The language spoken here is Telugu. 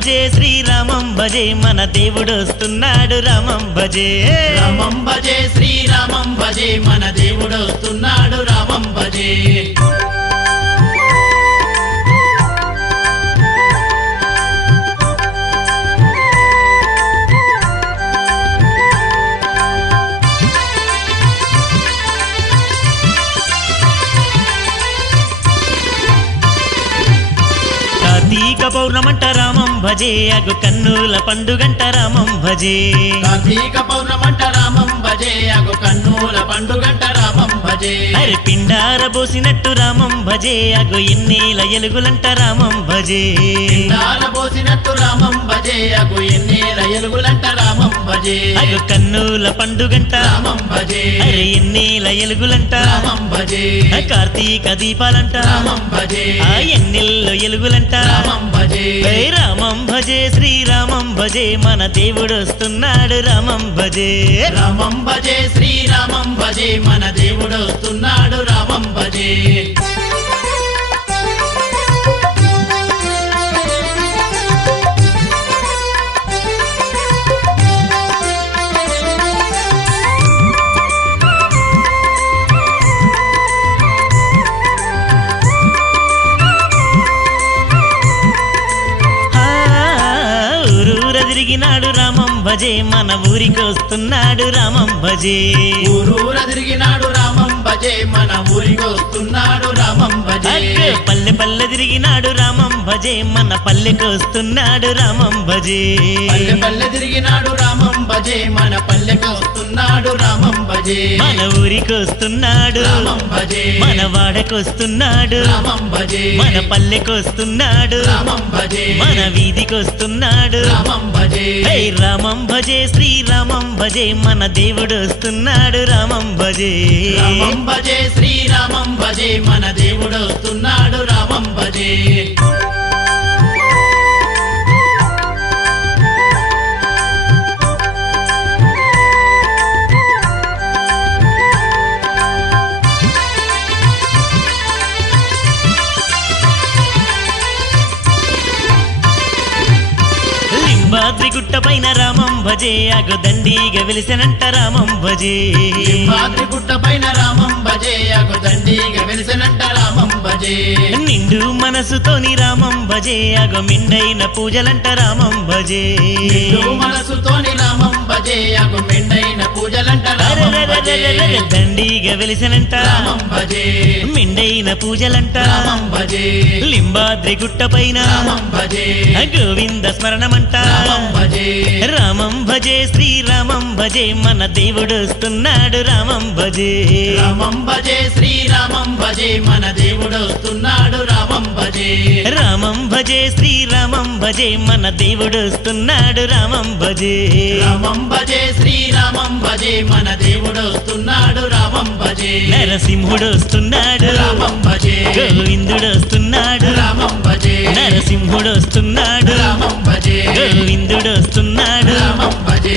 భజే శ్రీరామం భజే మన దేవుడు వస్తున్నాడు రామం భజే రామం భజే శ్రీరామం భజే మన దేవుడు వస్తున్నాడు రామం భజే కార్తీక పౌర్ణమంట రామం భజే అగు కన్నుల పండుగంట రామం భజే కార్తీక పౌర్ణమంట రామం భజే అగు కన్నుల పండుగంట రామం భజే అరి పిండార పోసినట్టు రామం భజే అగు ఎన్నేల ఎలుగులంట రామం భజే పోసినట్టు రామం భజే అగు ఎన్నేల ఎలుగులంట రామం భజే అగు కన్నుల పండుగంట రామం భజే అరే ఎన్నేల ఎలుగులంట రామం భజే కార్తీక దీపాలంట రామం భజే ఆ ఎన్నెల్లో ఎలుగులంట రామం భజే రామం భజే శ్రీరామం భజే మన దేవుడు వస్తున్నాడు రామం భజే రామం భజే శ్రీరామం భజే మన దేవుడు వస్తున్నాడు రామం భజే తిరిగినాడు రామం భజే మన ఊరికి వస్తున్నాడు రామం భజే ఊరూర తిరిగినాడు రామం భజే మన ఊరికి వస్తున్నాడు రామం భజే పల్లె పల్లె తిరిగినాడు రామం భజే మన పల్లెకి వస్తున్నాడు రామం భజే పల్లె పల్లె తిరిగినాడు రామం భజే మన పల్లెకి వస్తున్నాడు రామం భజే మన ఊరికి వస్తున్నాడు రామం భజే మన వాడకి వస్తున్నాడు రామం భజే మన పల్లెకి వస్తున్నాడు రామం భజే మన వీధికి వస్తున్నాడు రామం భజే రామం భజే శ్రీరామం భజే మన దేవుడు వస్తున్నాడు రామం భజే రామం భజే శ్రీరామం భజే మన దేవుడు వస్తున్నాడు రామం భజే లింబాద్రి గుట్ట పైన రామం భజే అగు దండిగా వెలిసెనంట రామం భజే లింబాద్రి గుట్ట పైన రామం భజే అగు దండిగా వెలిసెనంట రామం భజే నిండు మనసుతోని రామం భజే అగు మెండైన పూజలంట రామం భజే నిండు మనసుతోని రామం భజే అగు మెండైన పూజలంట రామం భజే దండిగా వెలిసెనంట రామం భజే మెండైన పూజలంట రామం భజే లింబాద్రి గుట్ట పైన రామం భజే గోవింద స్మరణమంట రామం భజే రామం భజే శ్రీరామం భజే మన దేవుడు వస్తున్నాడు రామం భజే రామం భజే శ్రీరామం భజే మన దేవుడు వస్తున్నాడు రామం భజే రామం భజే శ్రీరామం భజే మన దేవుడు వస్తున్నాడు రామం భజే రామం భజే శ్రీరామం భజే మన దేవుడు వస్తున్నాడు రామం భజే నరసింహుడు వస్తున్నాడు రామం భజే గోవిందుడు వస్తున్నాడు రామం భజే నరసింహుడు వస్తున్నాడు రామం భజే గోవిందుడు వస్తున్నాడు రామం భజే